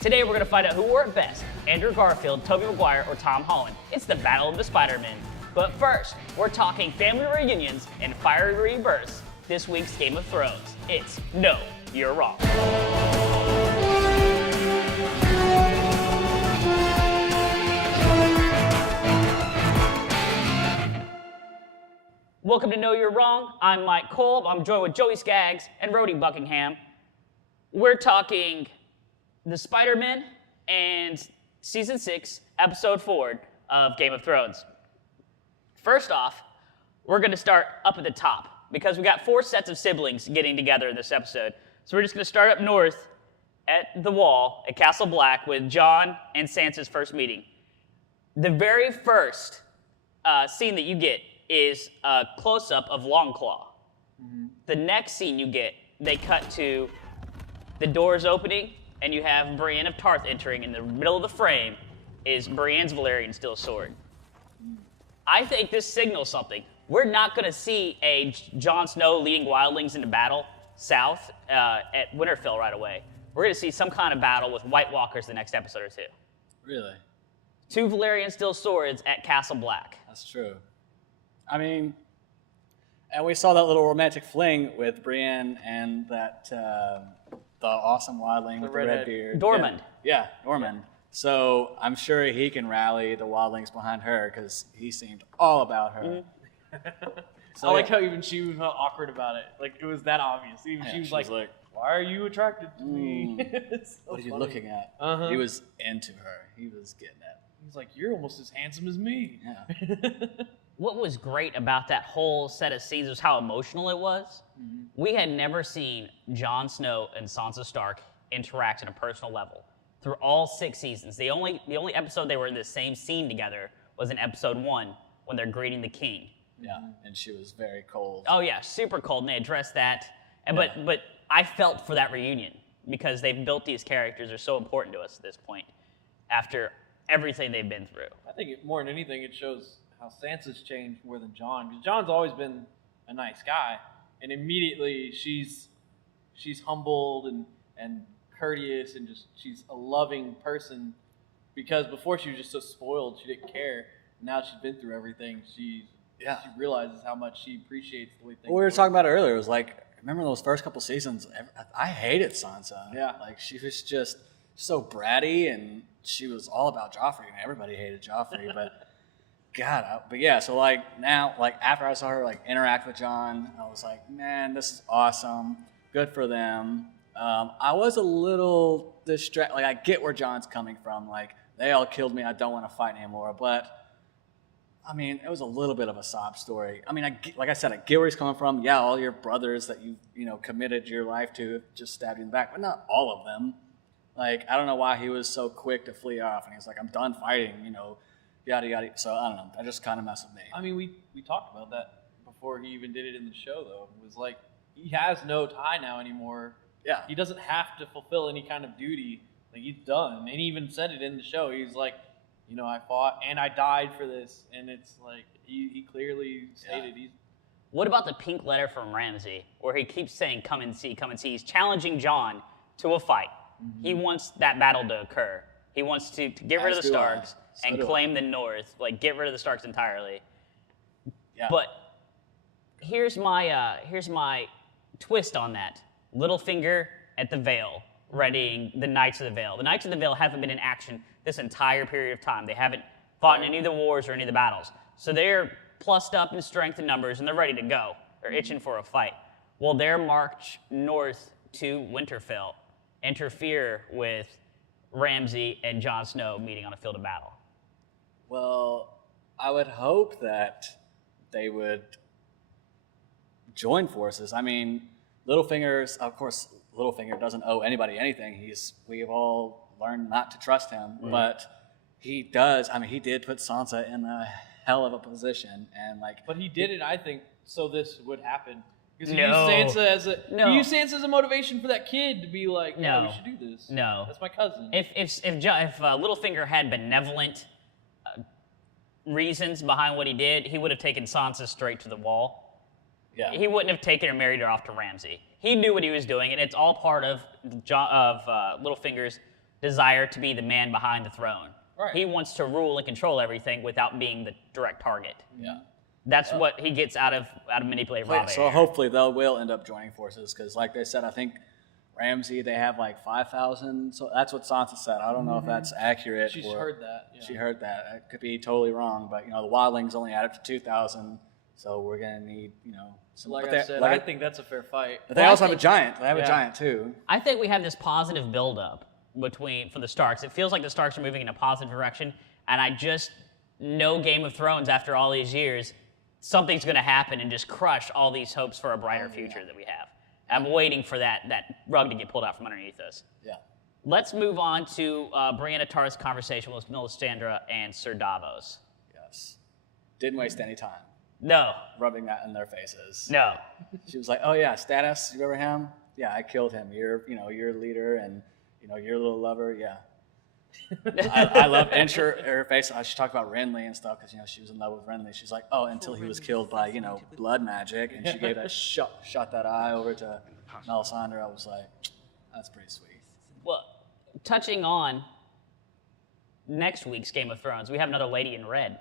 Today we're going to find out who wore it best, Andrew Garfield, Toby McGuire, or Tom Holland. It's the Battle of the Spider-Men. But first, we're talking family reunions and fiery rebirths. This week's Game of Thrones. It's No, You're Wrong. Welcome to Know You're Wrong. I'm Mike Kolb. I'm joined with Joey Skaggs and Rhodey Buckingham. We're talking the Spider-Men and Season 6, Episode 4 of Game of Thrones. First off, we're going to start up at the top because we got 4 sets of siblings getting together in this episode. So we're just going to start up north at the Wall at Castle Black with Jon and Sansa's first meeting. The very first scene that you get is a close-up of Longclaw. Mm-hmm. The next scene you get, they cut to the doors opening, and you have Brienne of Tarth entering. In the middle of the frame is Brienne's Valyrian steel sword. I think this signals something. We're not going to see a Jon Snow leading wildlings into battle south at Winterfell right away. We're going to see some kind of battle with White Walkers the next episode or two. Really? 2 Valyrian steel swords at Castle Black. That's true. I mean, and we saw that little romantic fling with Brienne and that the awesome wildling with the red beard. Dormund. Yeah, Dormund. Yeah. So I'm sure he can rally the wildlings behind her because he seemed all about her. Mm-hmm. So, I like how even she was awkward about it. Like, it was that obvious. Even she was like, why are you attracted to me? So what are you looking at? Uh-huh. He was into her. He was getting it. He's like, you're almost as handsome as me. Yeah. What was great about that whole set of scenes was how emotional it was. Mm-hmm. We had never seen Jon Snow and Sansa Stark interact on a personal level through all 6 seasons. The only episode they were in the same scene together was in episode 1 when they're greeting the king. Yeah, and she was very cold. Oh yeah, super cold, and they addressed that. And, yeah. But I felt for that reunion because they've built these characters. They're so important to us at this point after everything they've been through. I think more than anything, it shows how Sansa's changed more than Jon. Because Jon's always been a nice guy, and immediately she's humbled and courteous, and just she's a loving person. Because before she was just so spoiled, she didn't care. Now she's been through everything. She realizes how much she appreciates the way things. Well, we were talking about it earlier. It was like, remember those first couple seasons? I hated Sansa. Yeah, like she was just so bratty, and she was all about Joffrey. And everybody hated Joffrey, but. God, but yeah, so like now, like after I saw her like interact with Jon, I was like, man, this is awesome. Good for them. I was a little distracted. Like I get where Jon's coming from. Like they all killed me. I don't want to fight anymore. But I mean, it was a little bit of a sob story. I mean, like I said, I get where he's coming from. Yeah, all your brothers that you know committed your life to just stabbed you in the back, but not all of them. Like I don't know why he was so quick to flee off, and he's like, I'm done fighting. You know. Yada yada. So I don't know. That just kind of messed with me. I mean, we talked about that before he even did it in the show, though. It was like he has no tie now anymore. Yeah. He doesn't have to fulfill any kind of duty. Like he's done, and he even said it in the show. He's like, you know, I fought and I died for this, and it's like he clearly stated he's. What about the pink letter from Ramsey, where he keeps saying, "Come and see, come and see"? He's challenging Jon to a fight. Mm-hmm. He wants that battle to occur. He wants to get rid of the Starks and claim the North, like get rid of the Starks entirely. Yeah. But here's my twist on that. Littlefinger at the Vale, readying the Knights of the Vale. The Knights of the Vale haven't been in action this entire period of time. They haven't fought in any of the wars or any of the battles. So they're plussed up in strength and numbers, and they're ready to go. They're itching for a fight. Will their march north to Winterfell interfere with Ramsey and Jon Snow meeting on a field of battle? Well, I would hope that they would join forces. I mean, Littlefinger doesn't owe anybody anything. We've all learned not to trust him, but he does. I mean, he did put Sansa in a hell of a position, and like. But he did it, I think, so this would happen. Because he used Sansa as a motivation for that kid to be like, yeah, we should do this. No, that's my cousin. If Littlefinger had benevolent reasons behind what he did, he would have taken Sansa straight to the wall. Yeah. He wouldn't have taken her, married her off to Ramsey. He knew what he was doing, and it's all part of Littlefinger's desire to be the man behind the throne. Right. He wants to rule and control everything without being the direct target. Yeah. That's what he gets out of manipulating Rob. So hopefully they will end up joining forces because, like they said, I think Ramsey they have like 5,000. So that's what Sansa said. I don't know if that's accurate. She's heard that. Yeah. She heard that. It could be totally wrong, but the wildlings only add up to 2,000. So we're gonna need some. Like I said, I think that's a fair fight. But they also have a giant. They have a giant too. I think we have this positive buildup for the Starks. It feels like the Starks are moving in a positive direction, and I just know Game of Thrones after all these years, something's going to happen and just crush all these hopes for a brighter future that we have. I'm waiting for that rug to get pulled out from underneath us. Yeah. Let's move on to Brienne of Tarth's conversation with Melisandre and Sir Davos. Yes. Didn't waste any time No. rubbing that in their faces. No. She was like, "Oh yeah, Stannis, you remember him? Yeah, I killed him. You're a leader, and your little lover. Yeah." I love her face. She talked about Renly and stuff because she was in love with Renly. She's like, "Oh, until he was killed by blood magic," and she gave that shot that eye over to Melisandre. I was like, "That's pretty sweet." Well, touching on next week's Game of Thrones, we have another lady in red.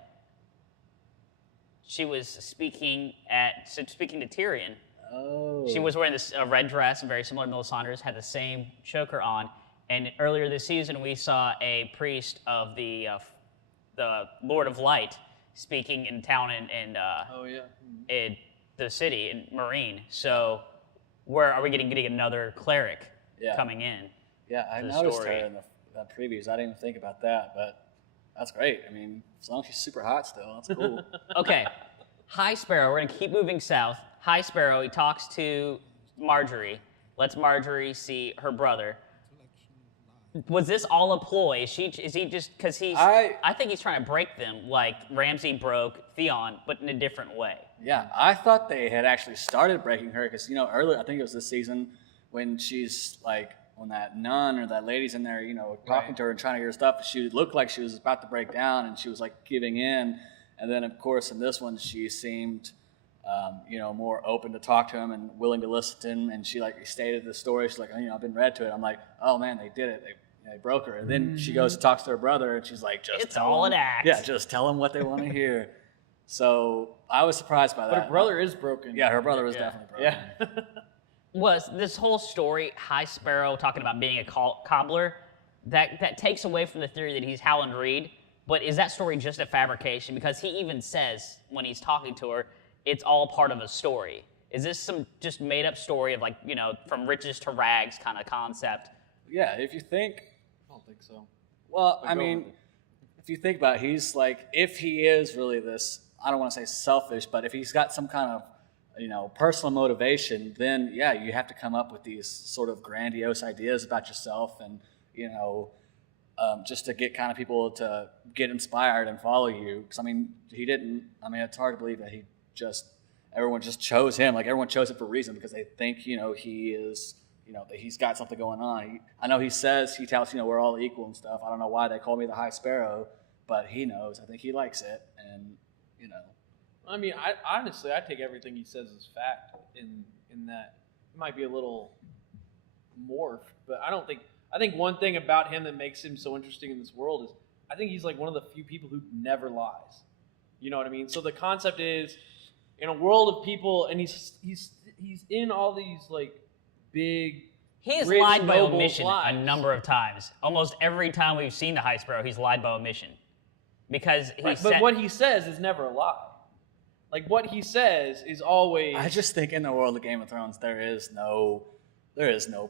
She was speaking to Tyrion. Oh. She was wearing this red dress, very similar to Melisandre's, had the same choker on. And earlier this season, we saw a priest of the Lord of Light speaking in town in the city in Mareen. So, where are we getting another cleric coming in? Yeah, I noticed her in the previews. I didn't even think about that, but that's great. I mean, as long as she's super hot still, that's cool. Okay, High Sparrow. We're gonna keep moving south. High Sparrow. He talks to Marjorie. Lets Marjorie see her brother. Was this all a ploy? Is he just because he's? I think he's trying to break them like Ramsey broke Theon, but in a different way. Yeah, I thought they had actually started breaking her because earlier I think it was this season when she's like when that nun or that lady's in there, talking to her and trying to hear stuff. She looked like she was about to break down and she was like giving in, and then of course in this one she seemed. More open to talk to him and willing to listen to him. And she stated the story. She's like, I've been read to it. I'm like, oh man, they did it. They broke her. And then she goes and talks to her brother and she's like, it's all an act. Yeah, just tell them what they want to hear. So I was surprised by that. But her brother is broken. Yeah, her brother was definitely broken. Yeah. Was this whole story, High Sparrow talking about being a cobbler, that takes away from the theory that he's Howland Reed, but is that story just a fabrication? Because he even says when he's talking to her, it's all part of a story. Is this some just made up story of from riches to rags kind of concept? Yeah, if you think. I don't think so. Well, I mean, if you think about it, he's like, if he is really this, I don't want to say selfish, but if he's got some kind of, personal motivation, then yeah, you have to come up with these sort of grandiose ideas about yourself and, just to get kind of people to get inspired and follow you. Because, it's hard to believe that everyone just chose him. Like everyone chose him for a reason because they think, he is, that he's got something going on. I know he tells, we're all equal and stuff. I don't know why they call me the High Sparrow, but he knows. I think he likes it. And, I honestly take everything he says as fact in that it might be a little morphed, but I think one thing about him that makes him so interesting in this world is I think he's like one of the few people who never lies. You know what I mean? So the concept is, in a world of people, and he's in all these big. He has rich, lied by noble omission lives. a number of times. Almost every time we've seen the High Sparrow, he's lied by omission, because but what he says is never a lie. What he says is always. I just think in the world of Game of Thrones, there is no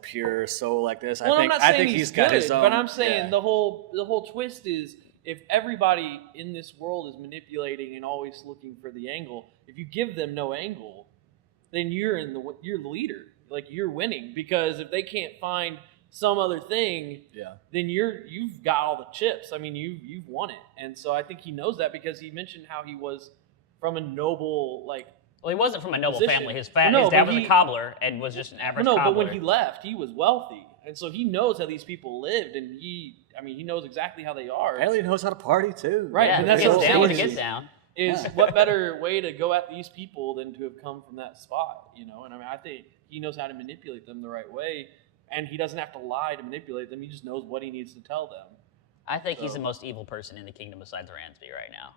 pure soul like this. Well, I think he's got his own. But I'm saying the whole twist is. If everybody in this world is manipulating and always looking for the angle, if you give them no angle, then you're the leader. You're winning because if they can't find some other thing, then you've got all the chips. You've won it. And so I think he knows that because he mentioned how he was from a noble Well, he wasn't from a noble position. family. His dad was a cobbler and was just an average cobbler. But when he left, he was wealthy. And so he knows how these people lived, and he knows exactly how they are. Apparently he knows how to party too. Right, yeah, and that's he gets the down whole when he thing gets down. Is what better way to go at these people than to have come from that spot, And I think he knows how to manipulate them the right way. and he doesn't have to lie to manipulate them. He just knows what he needs to tell them. I think he's the most evil person in the kingdom besides Ramsey right now.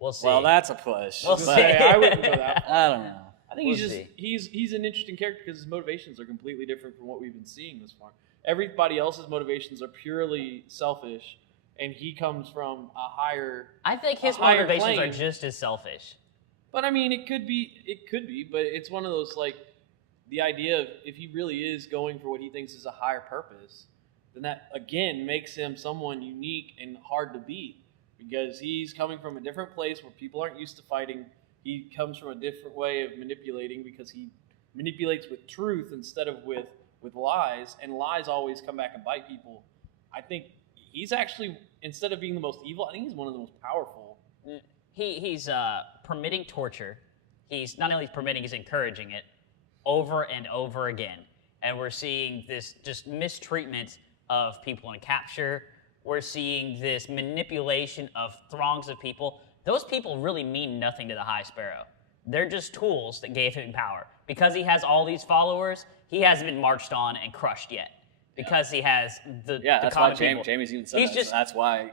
We'll see. Well, that's a push. We'll see. I wouldn't go that far. I don't know. I think he's an interesting character because his motivations are completely different from what we've been seeing this far. Everybody else's motivations are purely selfish, and he comes from a higher. I think his higher motivations plane. are just as selfish. But I mean, it could be, but it's one of those like the idea of if he really is going for what he thinks is a higher purpose, then that again makes him someone unique and hard to beat because he's coming from a different place where people aren't used to fighting. He comes from a different way of manipulating because he manipulates with truth instead of with lies, and lies always come back and bite people. I think he's actually, instead of being the most evil, I think he's one of the most powerful. He's permitting torture. He's not only permitting, he's encouraging it over and over again. And we're seeing this just mistreatment of people in capture. We're seeing this manipulation of throngs of people. Those people really mean nothing to the High Sparrow. They're just tools that gave him power. Because he has all these followers, he hasn't been marched on and crushed yet. Because he has the that's common why people. Jamie's even said that. So that's why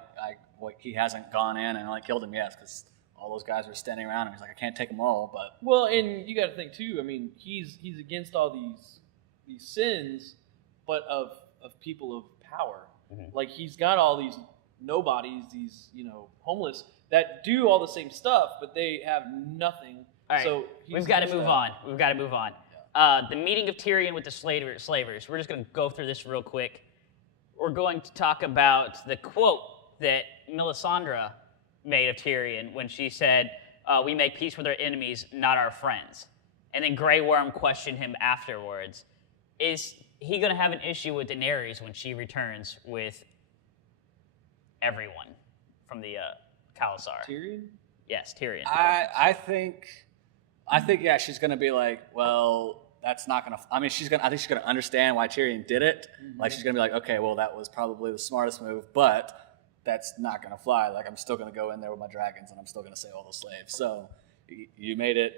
he hasn't gone in and killed him yet, because all those guys are standing around him. He's like, I can't take them all, but well, and you got to think too. I mean, he's against all these sins, but of people of power. Mm-hmm. Like he's got all these nobodies, these homeless that do all the same stuff, but they have nothing. All right, so we've got to move on. We've got to move on. Yeah. The meeting of Tyrion with the slavers. We're just going to go through this real quick. We're going to talk about the quote that Melisandre made of Tyrion when she said, we make peace with our enemies, not our friends. And then Grey Worm questioned him afterwards. Is he going to have an issue with Daenerys when she returns with everyone from the Khalasar? Tyrion? Yes, Tyrion. I think yeah, she's gonna be like, well, that's not gonna. I think she's gonna understand why Tyrion did it. Mm-hmm. Like she's gonna be like, okay, well, that was probably the smartest move, but that's not gonna fly. Like I'm still gonna go in there with my dragons, and I'm still gonna save all those slaves. So you made it.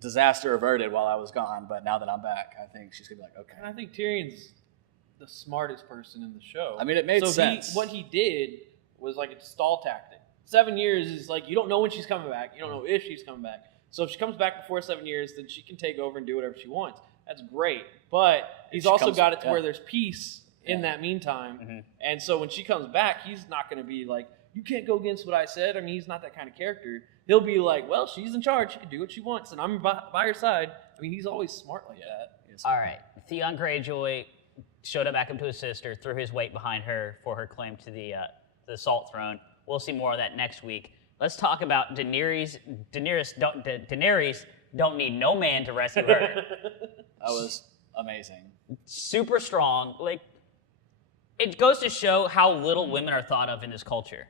Disaster averted while I was gone, but now that I'm back, I think she's gonna be like, okay. And I think Tyrion's the smartest person in the show. I mean, it made sense. What he did was like a stall tactic. 7 years is like, you don't know when she's coming back. You don't know if she's coming back. So if she comes back before 7 years, then she can take over and do whatever she wants. That's great. But he's also got it to where there's peace in that meantime. Mm-hmm. And so when she comes back, he's not going to be like, you can't go against what I said. I mean, he's not that kind of character. He'll be like, well, she's in charge. She can do what she wants, and I'm by her side. I mean, he's always smart like that. All right. Theon Greyjoy showed up back up to his sister, threw his weight behind her for her claim to the Salt Throne. We'll see more of that next week. Let's talk about Daenerys. Daenerys don't need no man to rescue her. That was amazing. Super strong. Like, it goes to show how little women are thought of in this culture.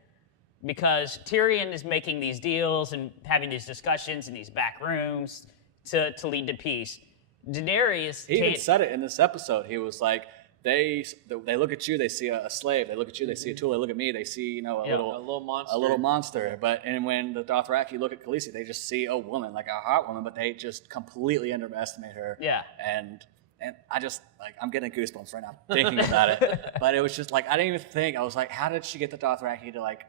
Because Tyrion is making these deals and having these discussions in these back rooms to lead to peace. Daenerys... He even said it in this episode. He was like, they look at you, they see a slave. They look at you, they see a tool. They look at me, they see a little monster. And when the Dothraki look at Khaleesi, they just see a woman, like a hot woman, but they just completely underestimate her. Yeah. And I just, like, I'm getting goosebumps right now thinking about it. But it was just like, I didn't even think. I was like, how did she get the Dothraki to, like,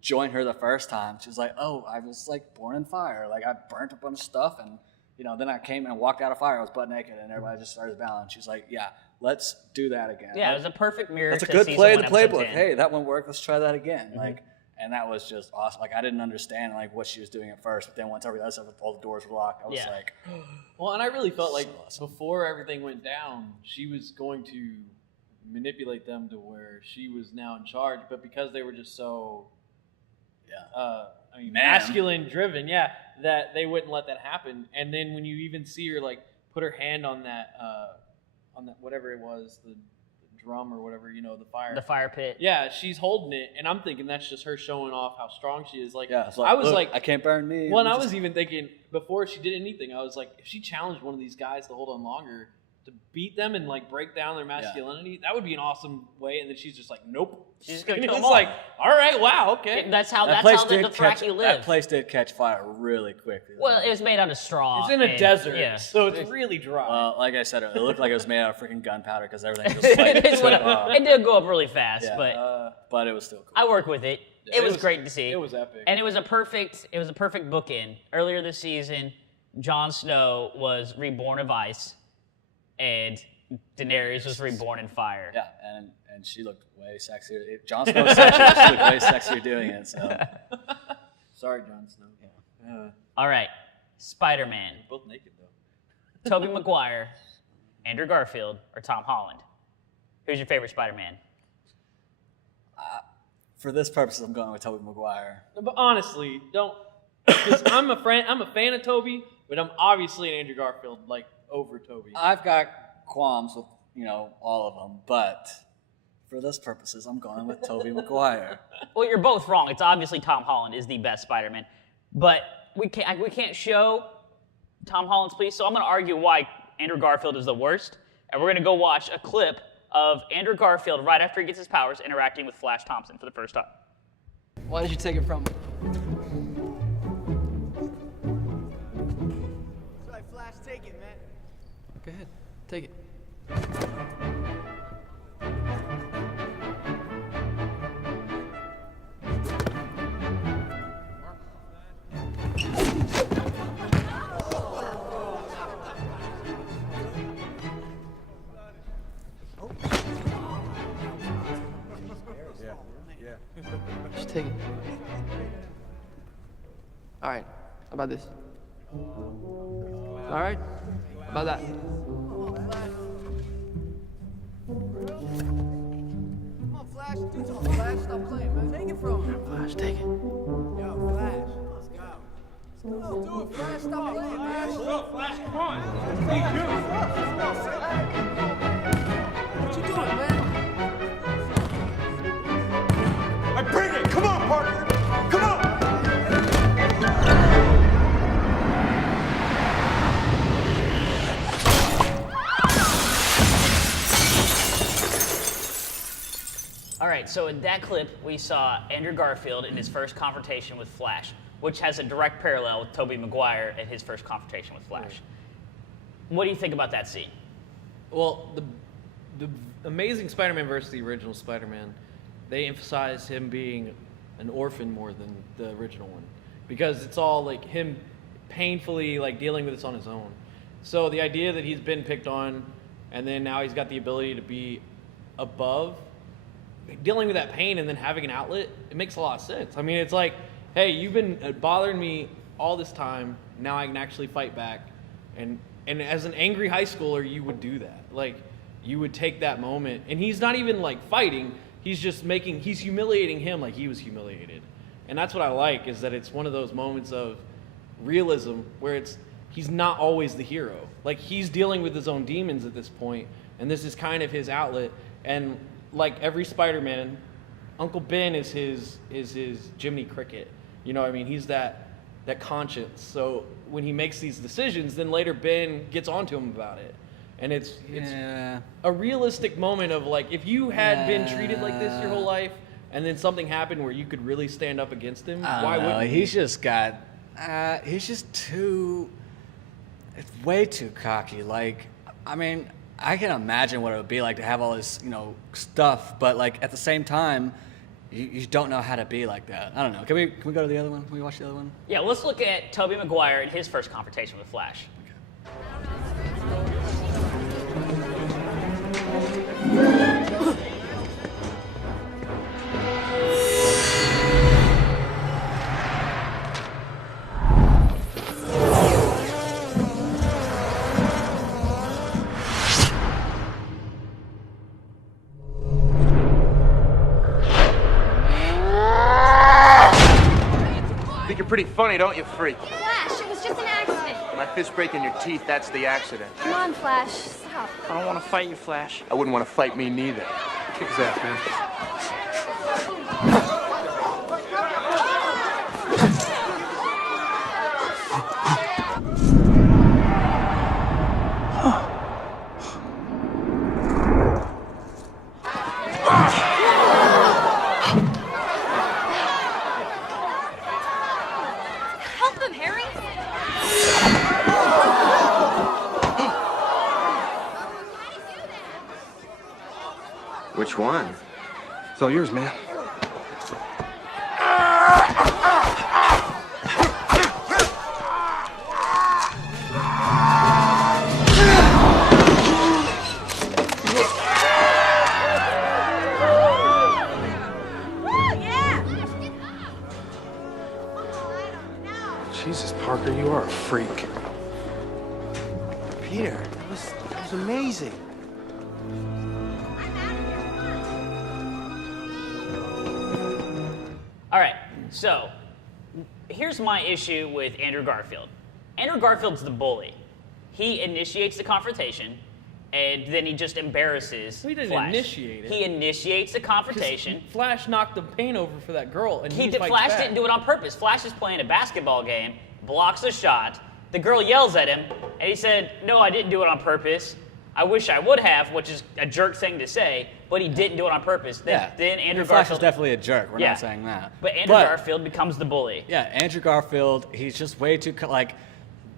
join her the first time? She was like, oh, I was, like, born in fire. Like, I burnt a bunch of stuff, and, then I came and walked out of fire. I was butt naked, and everybody just started bowing. She's like, yeah, let's do that again. Yeah, it was a perfect mirror. That's a good play in the playbook. Hey, that one worked. Let's try that again. Mm-hmm. Like, and that was just awesome. Like, I didn't understand like what she was doing at first, but then once all the doors were locked, I was like, well, and I really felt like before everything went down, she was going to manipulate them to where she was now in charge, but because they were just so, masculine driven, that they wouldn't let that happen. And then when you even see her like put her hand on that whatever it was, the drum or whatever, the fire pit. Yeah, she's holding it, and I'm thinking that's just her showing off how strong she is. Like, I was like, I can't burn me. Well, and I was even thinking before she did anything, I was like, if she challenged one of these guys to hold on longer, beat them and like break down their masculinity. That would be an awesome way. And then she's just like, nope. She's just gonna and kill it's them all. like, all right, wow, okay. That's how the Dothraki live. That place did catch fire really quickly. Well, it was made out of straw. It's in a desert, yeah. so it's really dry. Like I said, it looked like it was made out of freaking gunpowder because everything just like it did go up really fast, but it was still cool. I work with it. It was great to see. It was epic. And it was a perfect bookend. Earlier this season, Jon Snow was reborn of ice, and Daenerys was reborn in fire. Yeah, and she looked way sexier. Jon Snow was sexy, she looked way sexier doing it. So sorry, Jon Snow. Yeah. All right, Spider-Man. Both naked though. Toby McGuire, Andrew Garfield, or Tom Holland? Who's your favorite Spider-Man? For this purpose, I'm going with Toby McGuire. No, but honestly, don't. Because I'm a fan of Toby, but I'm obviously an Andrew Garfield over Toby. I've got qualms with all of them, but for this purposes, I'm going with Toby McGuire. Well, you're both wrong. It's obviously Tom Holland is the best Spider-Man, but we can't show Tom Holland's please. So I'm going to argue why Andrew Garfield is the worst, and we're going to go watch a clip of Andrew Garfield right after he gets his powers interacting with Flash Thompson for the first time. Why did you take it from me? That's right, Flash, take it, man. Go ahead, take it. Just take it. All right. How about this? All right. How about that? Come on, Flash, do something, Flash. Stop playing, man. Take it from him. Flash, take it. Yo, Flash, let's go. Let's go, do it, Flash. Stop playing, man. Flash, come on. What are you doing? What you doing, man? I bring it. Come on, partner. Come on. All right, so in that clip, we saw Andrew Garfield in his first confrontation with Flash, which has a direct parallel with Toby McGuire and his first confrontation with Flash. What do you think about that scene? Well, the Amazing Spider-Man versus the original Spider-Man, they emphasize him being an orphan more than the original one, because it's all like him painfully dealing with this on his own. So the idea that he's been picked on, and then now he's got the ability to be above, dealing with that pain and then having an outlet, it makes a lot of sense. I mean, it's like, hey, you've been bothering me all this time, now I can actually fight back. And as an angry high schooler, you would do that. You would take that moment, and he's not even fighting, he's just he's humiliating him like he was humiliated. And that's what I like, is that it's one of those moments of realism where he's not always the hero. He's dealing with his own demons at this point, and this is kind of his outlet. And like every Spider-Man, Uncle Ben is his Jiminy Cricket. You know what I mean? He's that conscience. So when he makes these decisions, then later Ben gets onto him about it. And it's a realistic moment of if you had been treated like this your whole life, and then something happened where you could really stand up against him, why wouldn't you? He's just too, it's way too cocky. I mean, I can imagine what it would be like to have all this, stuff, but at the same time, you don't know how to be like that. I don't know. Can we go to the other one? Can we watch the other one? Yeah, let's look at Toby McGuire in his first confrontation with Flash. Think you're pretty funny, don't you, freak? Flash, it was just an accident. My fist breaking your teeth, that's the accident. Come on, Flash, stop. I don't want to fight you, Flash. I wouldn't want to fight me neither. Kick his ass, man. Which one? It's all yours, man. Jesus, Parker, you are a freak. Peter, that was amazing. All right, so here's my issue with Andrew Garfield. Andrew Garfield's the bully. He initiates the confrontation, and then he just embarrasses He didn't Flash. initiate it. He initiates the confrontation. Flash knocked the paint over for that girl, and he fights Flash back. didn't do it on purpose. Flash is playing a basketball game, blocks a shot. The girl yells at him, and he said, "No, I didn't do it on purpose. I wish I would have," which is a jerk thing to say, but he didn't do it on purpose. Then Andrew Flash Garfield is definitely a jerk. We're Yeah. not saying that. But Andrew Garfield becomes the bully. Yeah, Andrew Garfield. He's just way too like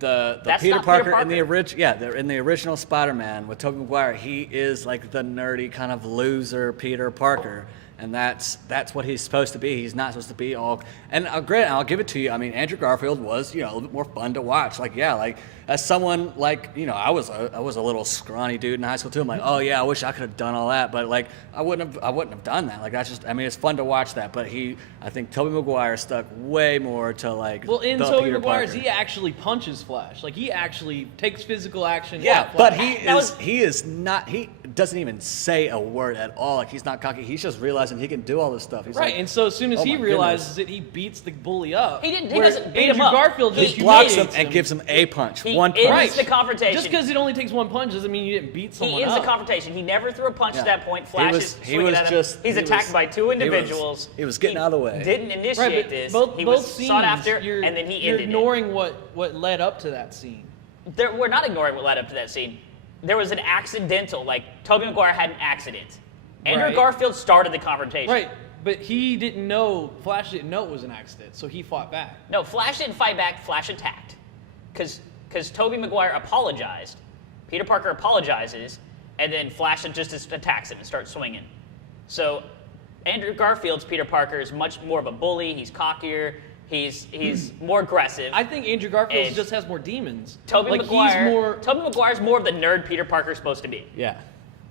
the That's Peter not Parker, Peter in the Parker. original. Yeah, in the original Spider-Man with Toby McGuire, he is like the nerdy kind of loser Peter Parker. And that's what he's supposed to be. He's not supposed to be all. And granted, I'll give it to you. I mean, Andrew Garfield was, a little bit more fun to watch. Like, yeah, like as someone like, I was a little scrawny dude in high school too. I'm like, oh yeah, I wish I could have done all that, but like I wouldn't have done that. Like that's just, I mean, it's fun to watch that. But I think Toby McGuire stuck way more to like. Well, in the Tobey Peter Maguire's, Parker. he actually punches Flash. Like he actually takes physical action. Yeah, at but Flash. he is not. He doesn't even say a word at all. Like he's not cocky. He's just realizing he can do all this stuff. He's Right, like, and so as soon as "Oh he my realizes goodness." it, he beats the bully up. He Where doesn't beat him Andrew up. Garfield just He blocks him humiliates and gives him a punch. He One ends punch. the confrontation. Just because it only takes one punch doesn't mean you didn't beat someone He ends up. the confrontation. He never threw a punch Yeah. at that point. He Flash was- is he swinging was at him. just- He's he attacked was- by two individuals. he was getting out of the way. Didn't initiate Right, but this. both he was scenes, sought after, you're, and then he you're ended ignoring what led up to that scene. it. We're not ignoring what led up to that scene. There was an accidental, like Tobey Maguire had an accident. Andrew Right. Garfield started the confrontation. Right, but he didn't know, Flash didn't know it was an accident, so he fought back. No, Flash didn't fight back. Flash attacked, because Tobey Maguire apologized. Peter Parker apologizes, and then Flash just attacks him and starts swinging. So Andrew Garfield's Peter Parker is much more of a bully. He's cockier. He's more aggressive. I think Andrew Garfield And just has more demons. Tobey like Maguire. he's more. Tobey Maguire's more of the nerd Peter Parker's supposed to be. Yeah,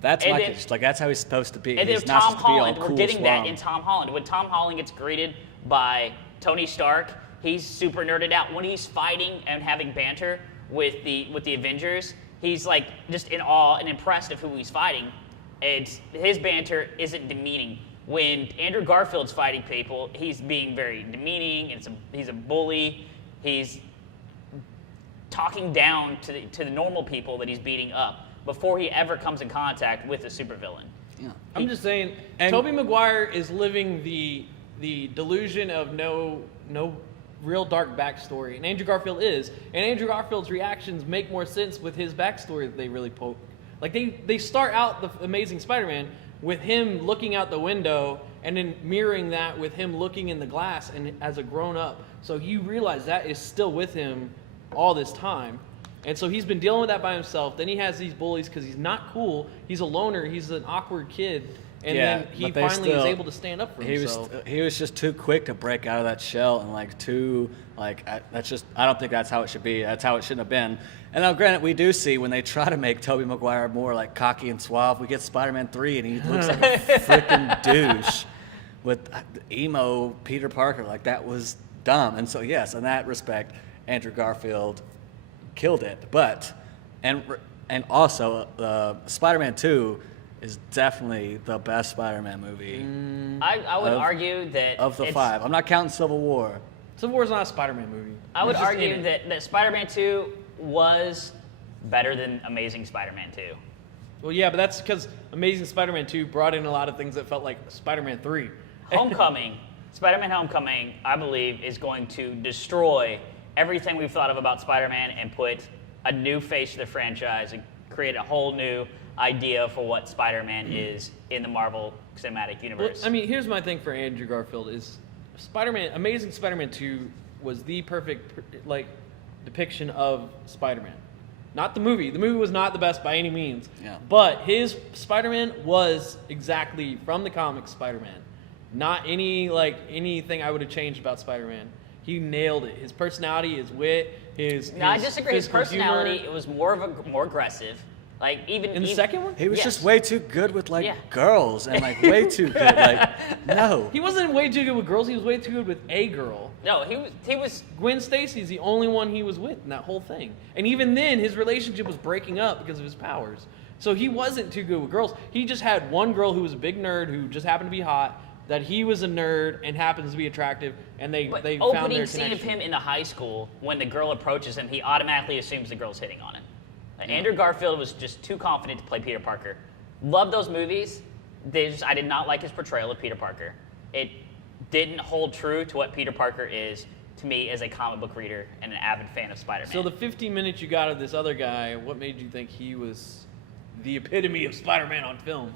that's And my then- case. Like that's how he's supposed to be. And then He's not Tom supposed to be all Holland, cool, we're getting that strong. in Tom Holland. When Tom Holland gets greeted by Tony Stark, he's super nerded out. When he's fighting and having banter with the Avengers, he's like just in awe and impressed of who he's fighting. And his banter isn't demeaning. When Andrew Garfield's fighting people, he's being very demeaning. He's a bully. He's talking down to the normal people that he's beating up before he ever comes in contact with a supervillain. Yeah. I'm just saying, And- Tobey Maguire is living the delusion of no real dark backstory, and Andrew Garfield is. And Andrew Garfield's reactions make more sense with his backstory that they really poke. Like they start out the Amazing Spider-Man with him looking out the window and then mirroring that with him looking in the glass and as a grown up. So you realize that is still with him all this time. And so he's been dealing with that by himself. Then he has these bullies because he's not cool. He's a loner. He's an awkward kid. And Yeah, then he but they finally is still- able to stand up for He himself. he was just too quick to break out of that shell and I don't think that's how it should be. That's how it shouldn't have been. And now, granted, we do see when they try to make Tobey Maguire more like cocky and suave, we get Spider-Man 3 and he looks like a freaking douche with emo Peter Parker. Like that was dumb. And so yes, in that respect, Andrew Garfield killed it. But and also Spider-Man 2 is definitely the best Spider-Man movie I would argue that of the it's- 5. I'm not counting Civil War. Civil War's not a Spider-Man movie. I would It's just in argue it. that Spider-Man 2 was better than Amazing Spider-Man 2. Well, yeah, but that's because Amazing Spider-Man 2 brought in a lot of things that felt like Spider-Man 3. Homecoming, Spider-Man Homecoming, I believe, is going to destroy everything we've thought of about Spider-Man and put a new face to the franchise and create a whole new idea for what Spider-Man is in the Marvel Cinematic Well, Universe. I mean, here's my thing for Andrew Garfield is Amazing Spider-Man 2 was the perfect depiction of Spider-Man. Not the movie. The movie was not the best by any means. Yeah. But his Spider-Man was exactly from the comics Spider-Man. Not anything I would have changed about Spider-Man. He nailed it. His personality, his wit, his No, I disagree. His physical personality, humor. it was more aggressive. Like even In the second one? He was Yes. just way too good with like Yeah. girls and like way too good. Like no. He wasn't way too good with girls. He was way too good with a girl. No, he was Gwen Stacy's the only one he was with in that whole thing. And even then, his relationship was breaking up because of his powers. So he wasn't too good with girls. He just had one girl who was a big nerd who just happened to be hot, that he was a nerd and happens to be attractive, and they found their opening scene of connection. him in the high school when the girl approaches him, he automatically assumes the girl's hitting on him. Andrew Garfield was just too confident to play Peter Parker. Loved those movies. I did not like his portrayal of Peter Parker. It didn't hold true to what Peter Parker is to me as a comic book reader and an avid fan of Spider-Man. So the 15 minutes you got of this other guy, what made you think he was the epitome of Spider-Man on film?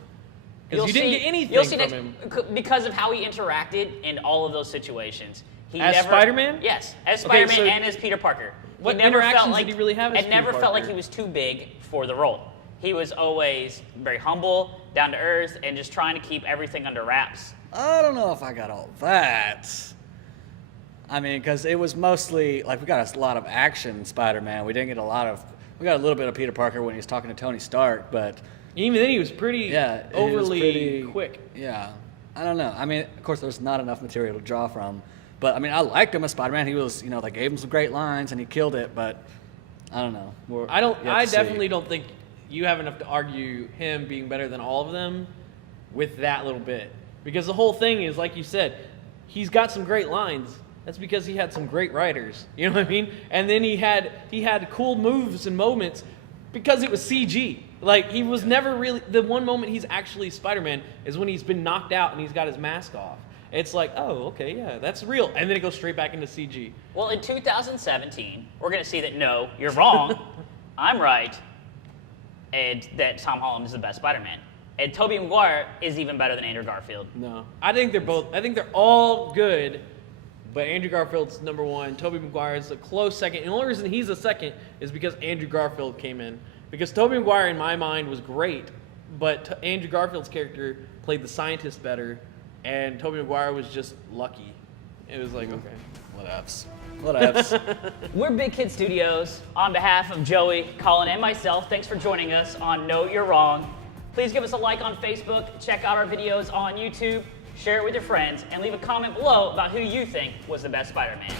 Because you didn't get anything from him. Because of how he interacted in all of those situations. As Spider-Man? Yes, as Okay, Spider-Man so and as Peter Parker. what He never interactions felt like did he really have as It never Peter felt like Parker? he was too big for the role. He was always very humble, down to earth, and just trying to keep everything under wraps. I don't know if I got all that. I mean, because it was mostly like we got a lot of action Spider-Man. We got a little bit of Peter Parker when he was talking to Tony Stark, but Even then, he was pretty yeah, he was overly pretty quick. Yeah, I don't know. I mean, of course, there's not enough material to draw from, but I mean, I liked him as Spider-Man. He was, they gave him some great lines and he killed it. But I don't know. I definitely don't think you have enough to argue him being better than all of them with that little bit, because the whole thing is, like you said, he's got some great lines. That's because he had some great writers. You know what I mean? And then he had cool moves and moments because it was CG. Like, he was never really... The one moment he's actually Spider-Man is when he's been knocked out and he's got his mask off. It's like, oh, okay, yeah, that's real. And then it goes straight back into CG. Well, in 2017, we're going to see that, no, you're wrong, I'm right, and that Tom Holland is the best Spider-Man. And Toby McGuire is even better than Andrew Garfield. No. I think they're all good, but Andrew Garfield's number one. Toby McGuire is a close second. And the only reason he's a second is because Andrew Garfield came in. Because Toby McGuire, in my mind, was great, but Andrew Garfield's character played the scientist better, and Toby McGuire was just lucky. It was like, okay. Whatevs. We're Big Kid Studios. On behalf of Joey, Colin, and myself, thanks for joining us on No You're Wrong. Please give us a like on Facebook, check out our videos on YouTube, share it with your friends, and leave a comment below about who you think was the best Spider-Man.